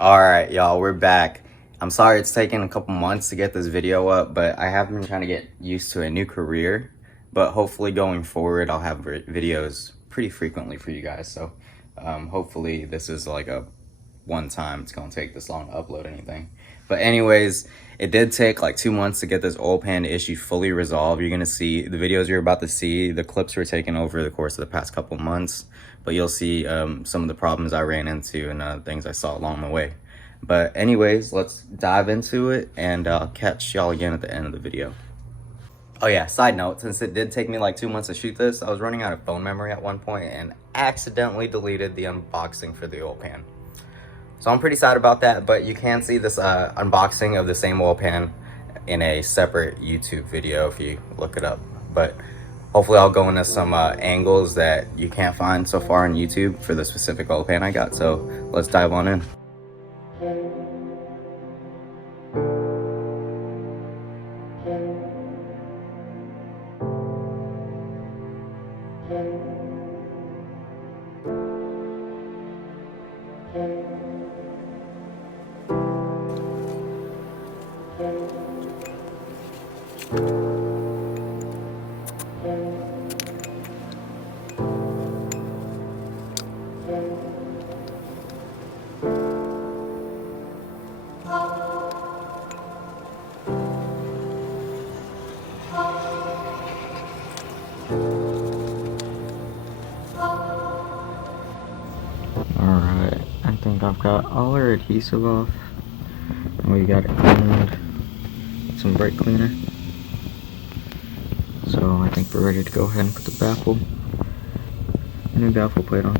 All right, y'all, we're back. I'm sorry it's taken a couple months to get this video up, but I have been trying to get used to a new career. But hopefully going forward, I'll have videos pretty frequently for you guys. So hopefully this is like a one time. It's gonna take this long to upload anything. But anyways, it did take like 2 months to get this oil pan issue fully resolved. You're gonna see the videos you're about to see. The clips were taken over the course of the past couple months, but you'll see some of the problems I ran into and things I saw along the way. But anyways, let's dive into it, and I'll catch y'all again at the end of the video. Oh yeah, side note, since it did take me like 2 months to shoot this, I was running out of phone memory at one point and accidentally deleted the unboxing for the oil pan. So I'm pretty sad about that, but you can see this unboxing of the same oil pan in a separate YouTube video if you look it up. But hopefully I'll go into some angles that you can't find so far on YouTube for the specific oil pan I got. So let's dive on in. Alright, I think I've got all our adhesive off, and we got it cleaned with some brake cleaner. So I think we're ready to go ahead and put the new baffle plate on.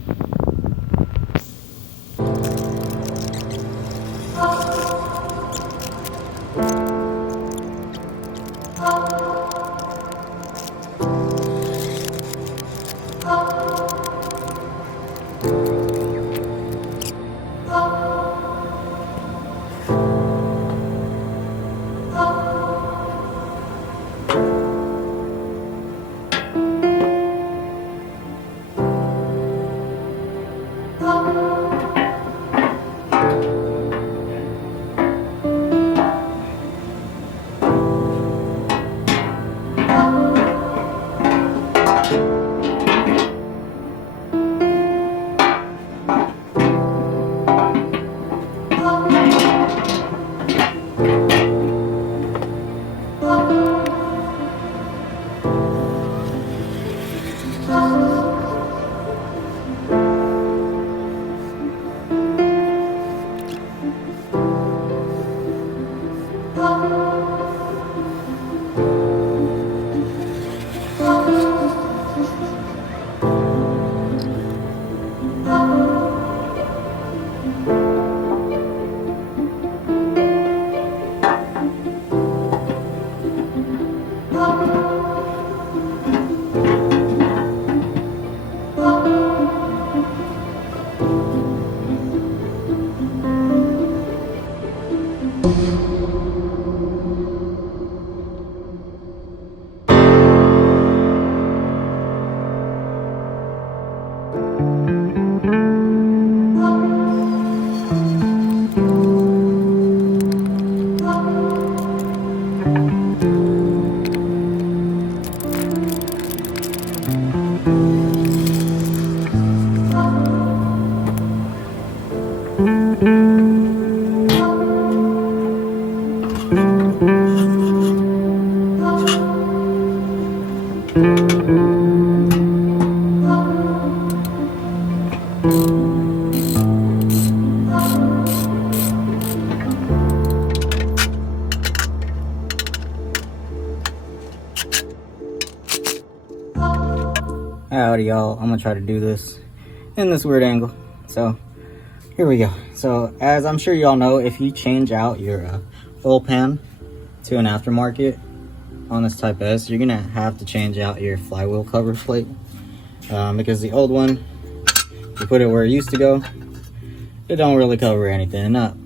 Howdy y'all, I'm gonna try to do this in this weird angle. So here we go. So as I'm sure y'all know, if you change out your oil pan to an aftermarket on this Type S, you're gonna have to change out your flywheel cover plate because the old one, you put it where it used to go, it don't really cover anything up.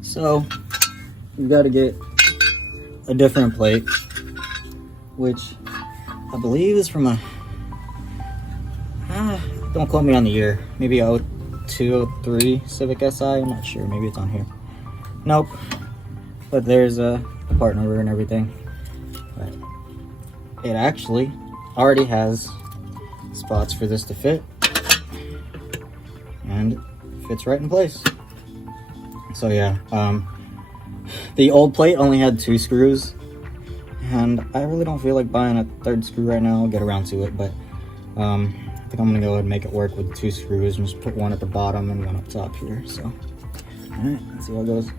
So you got to get a different plate, which I believe is from a don't quote me on the year, maybe 203 Civic Si. I'm not sure, maybe it's on here. Nope. But there's the part number and everything. But it actually already has spots for this to fit, and fits right in place. So yeah, the old plate only had 2 screws, and I really don't feel like buying a 3rd screw right now. I'll get around to it, but I think I'm gonna go ahead and make it work with 2 screws and just put one at the bottom and one up top here. So all right, let's see how it goes.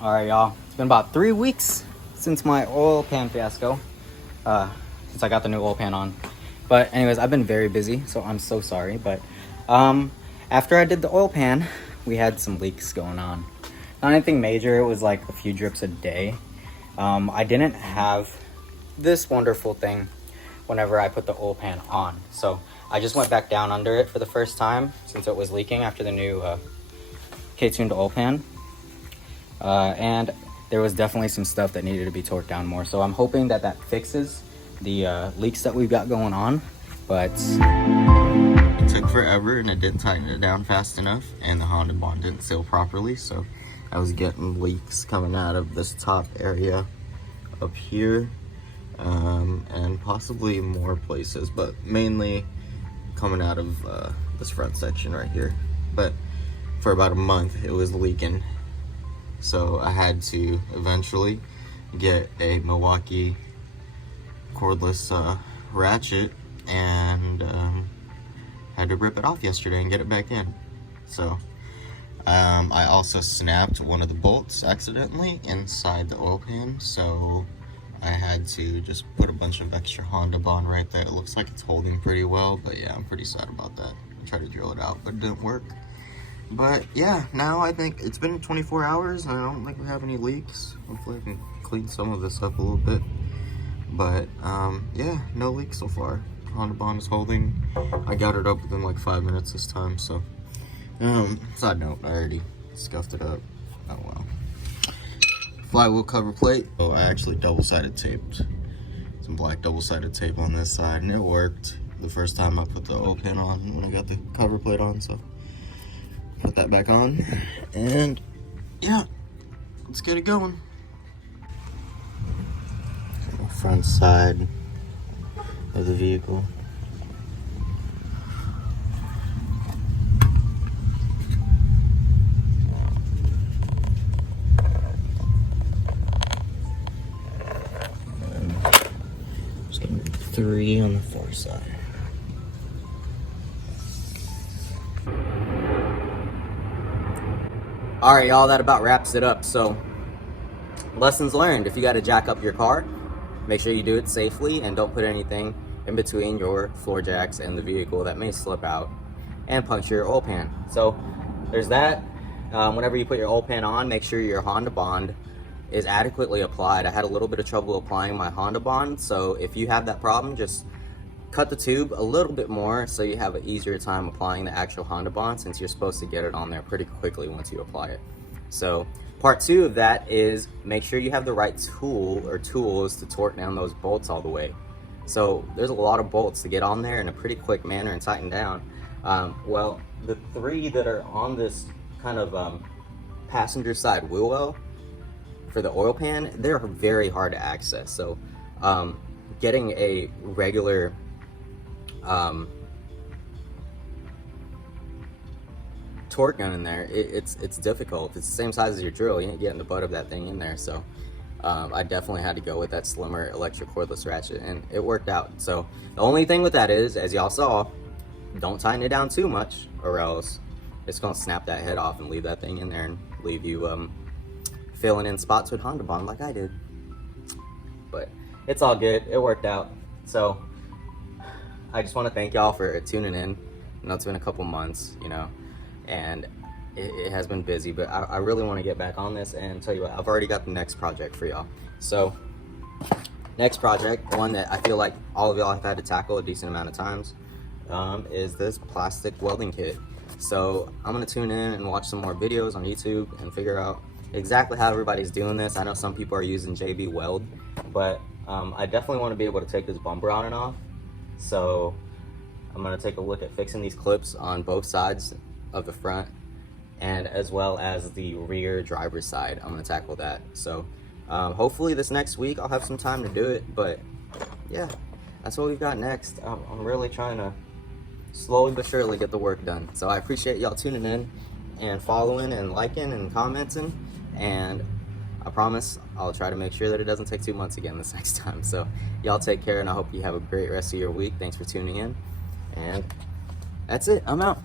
Alright y'all, it's been about 3 weeks since my oil pan fiasco, since I got the new oil pan on. But anyways, I've been very busy, so I'm so sorry. But after I did the oil pan, we had some leaks going on. Not anything major, it was like a few drips a day. I didn't have this wonderful thing whenever I put the oil pan on. So I just went back down under it for the first time since it was leaking after the new K-tuned oil pan. And there was definitely some stuff that needed to be torqued down more. So I'm hoping that that fixes the leaks that we've got going on. But It took forever and it didn't tighten it down fast enough, and the Honda bond didn't seal properly, so I was getting leaks coming out of this top area up here, and possibly more places, but mainly coming out of this front section right here. But for about a month it was leaking, so I had to eventually get a Milwaukee cordless ratchet, and had to rip it off yesterday and get it back in. So I also snapped one of the bolts accidentally inside the oil pan, so I had to just put a bunch of extra Honda bond right there. It looks like it's holding pretty well, but yeah, I'm pretty sad about that. I tried to drill it out, but it didn't work. But yeah, now I think it's been 24 hours and I don't think we have any leaks. Hopefully I can clean some of this up a little bit. But yeah, no leaks so far. Honda bond is holding. I got it up within like 5 minutes this time, so side note, I already scuffed it up. Oh well. Flywheel cover plate. Oh, I actually double-sided taped some black double-sided tape on this side, and it worked the first time I put the oil pan on when I got the cover plate on. So put that back on, and yeah, let's get it going. Front side of the vehicle. And just getting 3 on the far side. All right, y'all, that about wraps it up. So lessons learned: if you got to jack up your car, make sure you do it safely and don't put anything in between your floor jacks and the vehicle that may slip out and puncture your oil pan. So there's that. Whenever you put your oil pan on, make sure your Honda bond is adequately applied. I had a little bit of trouble applying my Honda bond, so if you have that problem, just cut the tube a little bit more so you have an easier time applying the actual Honda bond, since you're supposed to get it on there pretty quickly once you apply it. So part 2 of that is make sure you have the right tool or tools to torque down those bolts all the way. So there's a lot of bolts to get on there in a pretty quick manner and tighten down. Well, the 3 that are on this kind of passenger side wheel well for the oil pan, they're very hard to access. So getting a regular torque gun in there, it's difficult. It's the same size as your drill. You ain't getting the butt of that thing in there. So I definitely had to go with that slimmer electric cordless ratchet, and it worked out. So the only thing with that is, as y'all saw, don't tighten it down too much, or else it's gonna snap that head off and leave that thing in there and leave you filling in spots with Honda bond like I did. But it's all good, it worked out. So I just want to thank y'all for tuning in. I know it's been a couple months, you know, and it has been busy, but I really want to get back on this and tell you what, I've already got the next project for y'all. So next project, one that I feel like all of y'all have had to tackle a decent amount of times, is this plastic welding kit. So I'm gonna tune in and watch some more videos on YouTube and figure out exactly how everybody's doing this. I know some people are using JB Weld, but I definitely want to be able to take this bumper on and off. So I'm gonna take a look at fixing these clips on both sides of the front, and as well as the rear driver's side. I'm gonna tackle that. So hopefully this next week I'll have some time to do it, but yeah, that's what we've got next. I'm really trying to slowly but surely get the work done. So I appreciate y'all tuning in and following and liking and commenting, and I promise I'll try to make sure that it doesn't take 2 months again this next time. So y'all take care, and I hope you have a great rest of your week. Thanks for tuning in, and that's it. I'm out.